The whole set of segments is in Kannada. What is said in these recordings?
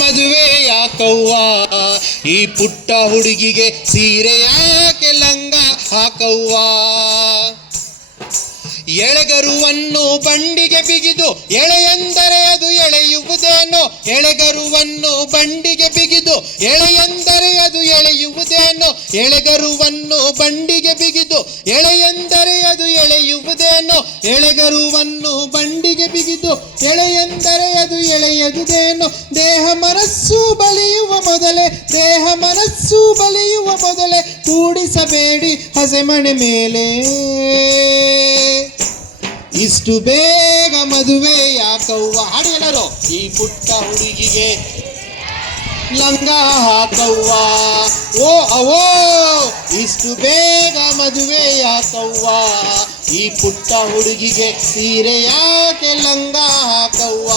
ಮದುವೆ ಯಾಕವ್ವ, ಈ ಪುಟ್ಟ ಹುಡುಗಿಗೆ ಸೀರೆ ಯಾಕೆ ಲಂಗ ಹಾಕವ್ವ. ಎಳೆಗರುವನ್ನು ಬಂಡಿಗೆ ಬಿಗಿದು ಎಳೆಯೆಂದರೆ ಅದು ಎಳೆಯುವುದೇನೋ, ಎಳೆಗರುವನ್ನು ಬಂಡಿಗೆ ಬಿಗಿದು ಎಳೆಯೆಂದರೆ ಅದು ಎಳೆಯುವುದೇನೋ, ಎಳೆಗರುವನ್ನು ಬಂಡಿಗೆ ಬಿಗಿದು ಎಳೆಯೆಂದರೆ ಅದು ಎಳೆಯುವುದೇನೋ, ಎಳೆಗರುವನ್ನು ಬಂಡಿಗೆ ಬಿಗಿದು ಎಳೆಯೆಂದರೆ ಅದು ಎಳೆಯುವುದೇನೋ. ದೇಹ ಮನಸ್ಸು ಬಲಿಯುವ ಮೊದಲೇ, ದೇಹ ಮನಸ್ಸು ಬಲಿಯುವ ಮೊದಲೇ ಕೂಡಿಸಬೇಡಿ ಹಸೆಮಣೆ ಮೇಲೆ. ಇಷ್ಟು ಬೇಗ ಮದುವೆ ಯಾಕವ್ವ, ಹಾಡಿ ಎಲ್ಲರೂ. ಈ ಪುಟ್ಟ ಹುಡುಗಿಗೆ ಲಂಗ ಹಾಕವ್ವ, ಓ ಅವೋ. ಇಷ್ಟು ಬೇಗ ಮದುವೆ ಯಾಕವ್ವ, ಈ ಪುಟ್ಟ ಹುಡುಗಿಗೆ ಸೀರೆ ಯಾಕೆ ಲಂಗ ಹಾಕವ್ವ.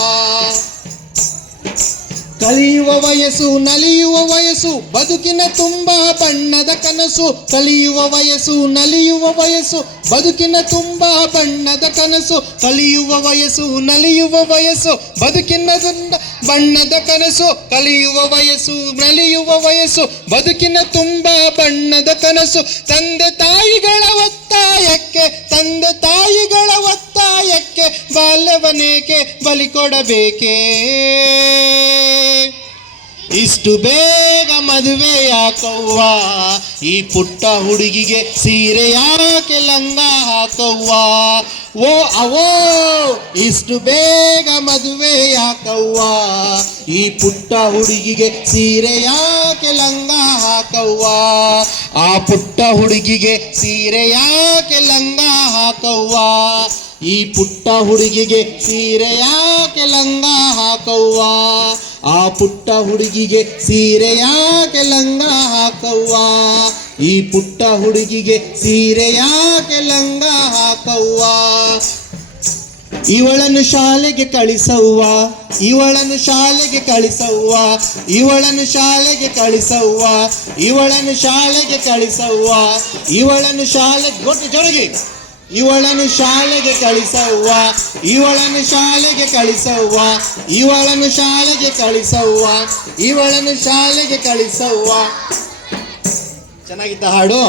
ಕಲಿಯುವ ವಯಸ್ಸು ನಲಿಯುವ ವಯಸ್ಸು ಬದುಕಿನ ತುಂಬ ಬಣ್ಣದ ಕನಸು, ಕಲಿಯುವ ವಯಸ್ಸು ನಲಿಯುವ ವಯಸ್ಸು ಬದುಕಿನ ತುಂಬ ಬಣ್ಣದ ಕನಸು, ಕಲಿಯುವ ವಯಸ್ಸು ನಲಿಯುವ ವಯಸ್ಸು ಬದುಕಿನ ಬಣ್ಣದ ಕನಸು, ಕಲಿಯುವ ವಯಸ್ಸು ನಲಿಯುವ ವಯಸ್ಸು ಬದುಕಿನ ತುಂಬ ಬಣ್ಣದ ಕನಸು. ತಂದೆ ತಾಯಿಗಳ ಒತ್ತಾಯಕ್ಕೆ, ತಂದೆ ತಾಯಿಗಳ ಒತ್ತಾಯಕ್ಕೆ ಬಾಲ್ಯವನೇಕೆ ಬಲಿ ಕೊಡಬೇಕೇ. ಇಷ್ಟು ಬೇಗ ಮದುವೆ ಯಾಕವ್ವ, ಈ ಪುಟ್ಟ ಹುಡುಗಿಗೆ ಸೀರೆ ಯಾಕೆ ಲಂಗ ಹಾಕವ್ವ, ಓ ಅವೋ. ಇಷ್ಟು ಬೇಗ ಮದುವೆ ಯಾಕವ್ವ, ಈ ಪುಟ್ಟ ಹುಡುಗಿಗೆ ಸೀರೆ ಯಾಕೆ ಲಂಗ ಹಾಕವ್ವ. ಆ ಪುಟ್ಟ ಹುಡುಗಿಗೆ ಸೀರೆ ಯಾಕೆ ಲಂಗ ಹಾಕವ್ವ, ಈ ಪುಟ್ಟ ಹುಡುಗಿಗೆ ಸೀರೆ ಯಾಕೆ ಲಂಗ ಹಾಕವ್ವ. ಆ ಪುಟ್ಟ ಹುಡುಗಿಗೆ ಸೀರೆ ಯಾಕೆ ಲಂಗ ಹಾಕವ್ವ, ಈ ಪುಟ್ಟ ಹುಡುಗಿಗೆ ಸೀರೆ ಯಾಕೆ ಲಂಗ ಹಾಕವ್ವ. ಇವಳನ್ನು ಶಾಲೆಗೆ ಕಳಿಸವ್ವ, ಇವಳನ್ನು ಶಾಲೆಗೆ ಕಳಿಸವ್ವ, ಇವಳನ್ನು ಶಾಲೆಗೆ ಕಳಿಸವ್ವ, ಇವಳನ್ನು ಶಾಲೆಗೆ ಕಳಿಸವ್ವ, ಇವಳನ್ನು ಶಾಲೆಗೆ ಗೊತ್ತು ಜೊರಗಿ. ಇವಳನ್ನು ಶಾಲೆಗೆ ಕಳಿಸವ್ವ, ಇವಳನ್ನು ಶಾಲೆಗೆ ಕಳಿಸವ್ವ, ಇವಳನ್ನು ಶಾಲೆಗೆ ಕಳಿಸವ್ವ, ಇವಳನ್ನು ಶಾಲೆಗೆ ಕಳಿಸವ್ವ. ಚೆನ್ನಾಗಿತ್ತ ಹಾಡು.